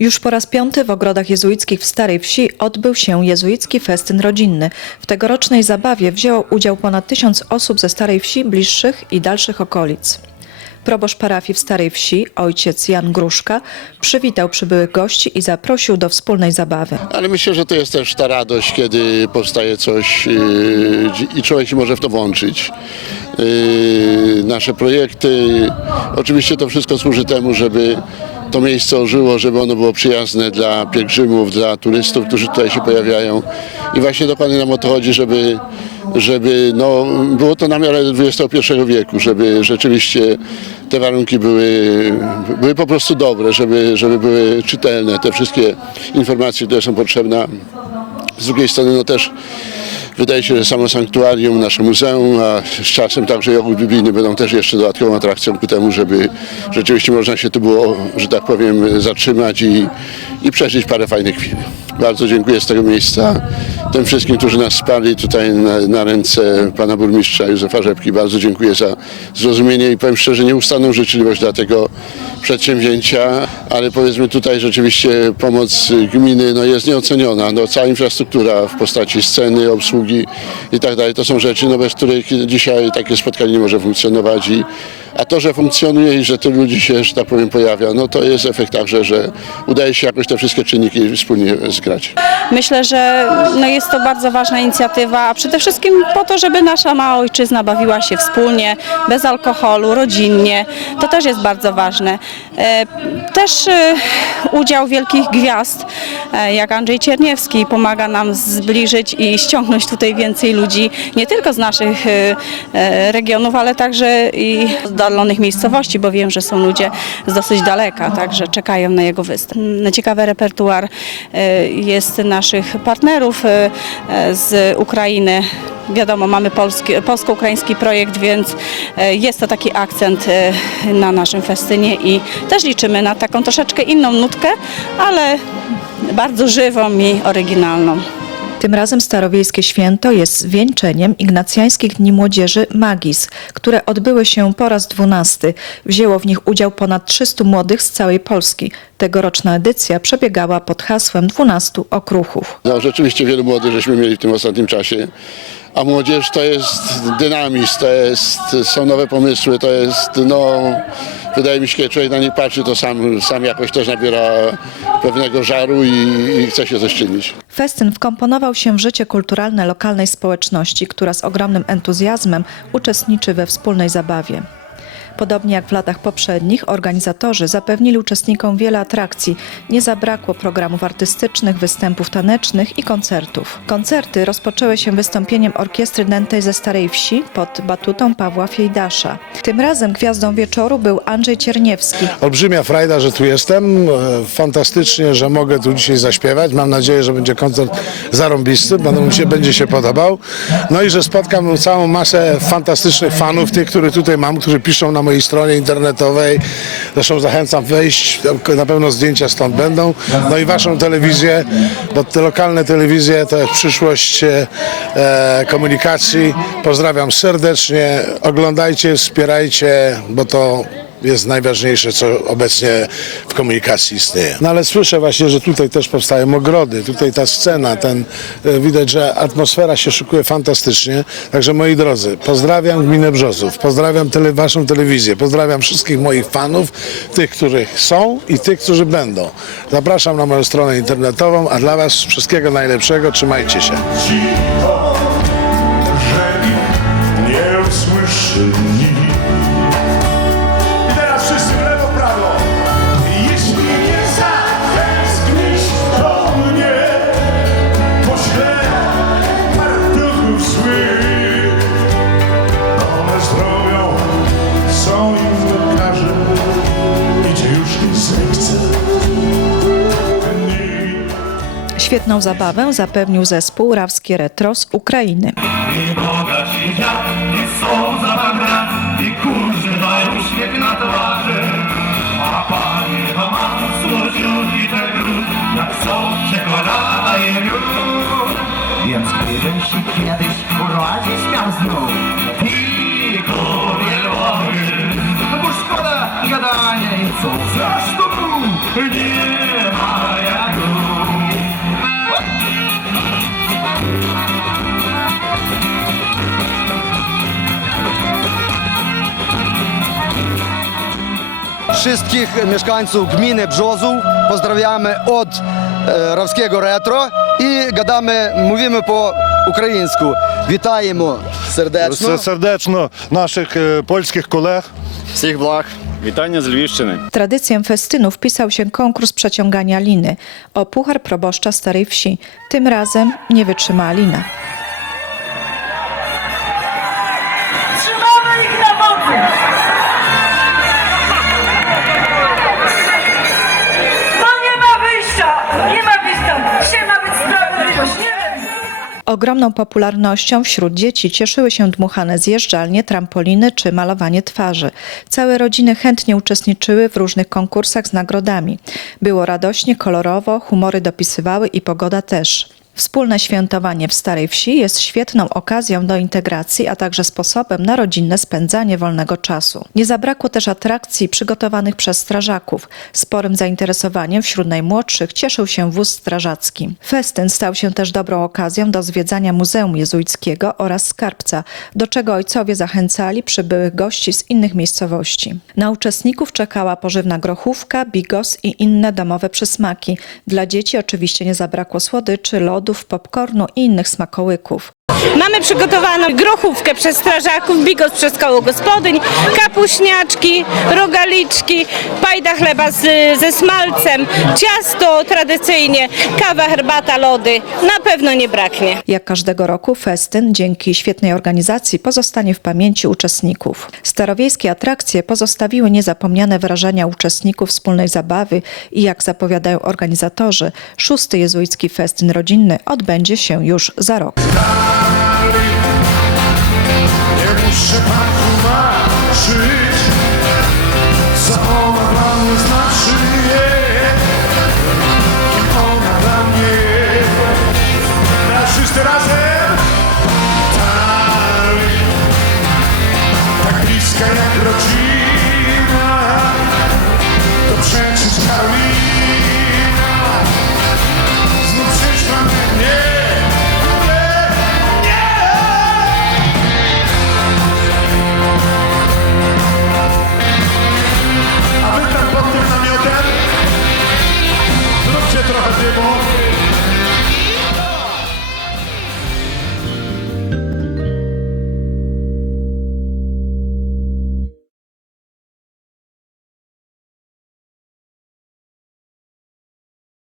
Już po raz piąty w ogrodach jezuickich w Starej Wsi odbył się jezuicki festyn rodzinny. W tegorocznej zabawie wzięło udział ponad tysiąc osób ze Starej Wsi, bliższych i dalszych okolic. Proboszcz parafii w Starej Wsi, ojciec Jan Gruszka, przywitał przybyłych gości i zaprosił do wspólnej zabawy. Ale myślę, że to jest też ta radość, kiedy powstaje coś yy, i człowiek się może w to włączyć. Yy, Nasze projekty, oczywiście to wszystko służy temu, żeby to miejsce ożyło, żeby ono było przyjazne dla pielgrzymów, dla turystów, którzy tutaj się pojawiają. I właśnie dokładnie nam o to chodzi, żeby, żeby no, było to na miarę XXI wieku, żeby rzeczywiście te warunki były, były po prostu dobre, żeby, żeby były czytelne, te wszystkie informacje, które są potrzebne. Z drugiej strony no też wydaje się, że samo sanktuarium, nasze muzeum, a z czasem także ogród biblijny będą też jeszcze dodatkową atrakcją ku temu, żeby rzeczywiście można się tu było, że tak powiem, zatrzymać i, i przeżyć parę fajnych chwil. Bardzo dziękuję z tego miejsca tym wszystkim, którzy nas wsparli tutaj na, na ręce pana burmistrza Józefa Rzepki. Bardzo dziękuję za zrozumienie i powiem szczerze, nieustanną życzliwość dla tego przedsięwzięcia, ale powiedzmy tutaj rzeczywiście pomoc gminy no, jest nieoceniona. No, cała infrastruktura w postaci sceny, obsługi i tak dalej, to są rzeczy, no, bez których dzisiaj takie spotkanie nie może funkcjonować. I, a to, że funkcjonuje i że tylu ludzi się, że tak powiem, pojawia, no to jest efekt także, że udaje się jakoś te wszystkie czynniki wspólnie zgrać. Myślę, że no jest to bardzo ważna inicjatywa, a przede wszystkim po to, żeby nasza mała ojczyzna bawiła się wspólnie, bez alkoholu, rodzinnie. To też jest bardzo ważne. E, Też udział wielkich gwiazd, e, jak Andrzej Cierniewski, pomaga nam zbliżyć i ściągnąć tutaj więcej ludzi, nie tylko z naszych e, e, regionów, ale także i z oddalonych miejscowości, bo wiem, że są ludzie z dosyć daleka, także czekają na jego występ. Ciekawy repertuar jest naszych partnerów z Ukrainy. Wiadomo, mamy polsko-ukraiński projekt, więc jest to taki akcent na naszym festynie i też liczymy na taką troszeczkę inną nutkę, ale bardzo żywą i oryginalną. Tym razem Starowiejskie Święto jest zwieńczeniem Ignacjańskich Dni Młodzieży Magis, które odbyły się po raz dwunasty. Wzięło w nich udział ponad 300 młodych z całej Polski. Tegoroczna edycja przebiegała pod hasłem 12 okruchów. No, rzeczywiście wielu młodych żeśmy mieli w tym ostatnim czasie. A młodzież to jest dynamizm, to jest, są nowe pomysły, to jest, no, wydaje mi się, kiedy człowiek na nie patrzy, to sam, sam jakoś też nabiera pewnego żaru i, i chce się coś czynić. Festyn wkomponował się w życie kulturalne lokalnej społeczności, która z ogromnym entuzjazmem uczestniczy we wspólnej zabawie. Podobnie jak w latach poprzednich, organizatorzy zapewnili uczestnikom wiele atrakcji. Nie zabrakło programów artystycznych, występów tanecznych i koncertów. Koncerty rozpoczęły się wystąpieniem orkiestry dętej ze Starej Wsi pod batutą Pawła Fiejdasza. Tym razem gwiazdą wieczoru był Andrzej Cierniewski. Olbrzymia frajda, że tu jestem. E, Fantastycznie, że mogę tu dzisiaj zaśpiewać. Mam nadzieję, że będzie koncert zarąbisty, będą mi się, będzie się podobał. No i że spotkam całą masę fantastycznych fanów, tych, których tutaj mam, którzy piszą na mojej stronie internetowej. Zresztą zachęcam wejść, na pewno zdjęcia stąd będą. No i waszą telewizję, bo te lokalne telewizje to jest przyszłość e, komunikacji. Pozdrawiam serdecznie. Oglądajcie, wspierajcie, bo to jest najważniejsze, co obecnie w komunikacji istnieje. No ale słyszę właśnie, że tutaj też powstają ogrody, tutaj ta scena, ten, e, widać, że atmosfera się szykuje fantastycznie. Także moi drodzy, pozdrawiam Gminę Brzozów, pozdrawiam tele, waszą telewizję, pozdrawiam wszystkich moich fanów, tych, których są i tych, którzy będą. Zapraszam na moją stronę internetową, a dla was wszystkiego najlepszego, trzymajcie się. Świetną zabawę zapewnił zespół Rawskie Retro z Ukrainy. I wszystkich mieszkańców gminy Brzozów. Pozdrawiamy od e, Rawskiego Retro i gadamy, mówimy po українську. Вітаємо сердечно. Сердечно наших е, польських колег. Всіх благ. Witania z Lwiszczyny. W tradycję festynu wpisał się konkurs przeciągania liny o puchar proboszcza Starej Wsi. Tym razem nie wytrzymała lina. Ogromną popularnością wśród dzieci cieszyły się dmuchane zjeżdżalnie, trampoliny czy malowanie twarzy. Całe rodziny chętnie uczestniczyły w różnych konkursach z nagrodami. Było radośnie, kolorowo, humory dopisywały i pogoda też. Wspólne świętowanie w Starej Wsi jest świetną okazją do integracji, a także sposobem na rodzinne spędzanie wolnego czasu. Nie zabrakło też atrakcji przygotowanych przez strażaków. Sporym zainteresowaniem wśród najmłodszych cieszył się wóz strażacki. Festyn stał się też dobrą okazją do zwiedzania Muzeum Jezuickiego oraz Skarbca, do czego ojcowie zachęcali przybyłych gości z innych miejscowości. Na uczestników czekała pożywna grochówka, bigos i inne domowe przysmaki. Dla dzieci oczywiście nie zabrakło słodyczy, lodów, popcornu i innych smakołyków. Mamy przygotowaną grochówkę przez strażaków, bigos przez koło gospodyń, kapuśniaczki, rogaliczki, pajda chleba z, ze smalcem, ciasto tradycyjnie, kawa, herbata, lody. Na pewno nie braknie. Jak każdego roku festyn dzięki świetnej organizacji pozostanie w pamięci uczestników. Starowiejskie atrakcje pozostawiły niezapomniane wrażenia uczestników wspólnej zabawy i jak zapowiadają organizatorzy, szósty jezuicki festyn rodzinny odbędzie się już za rok. Proszę pan tłumaczy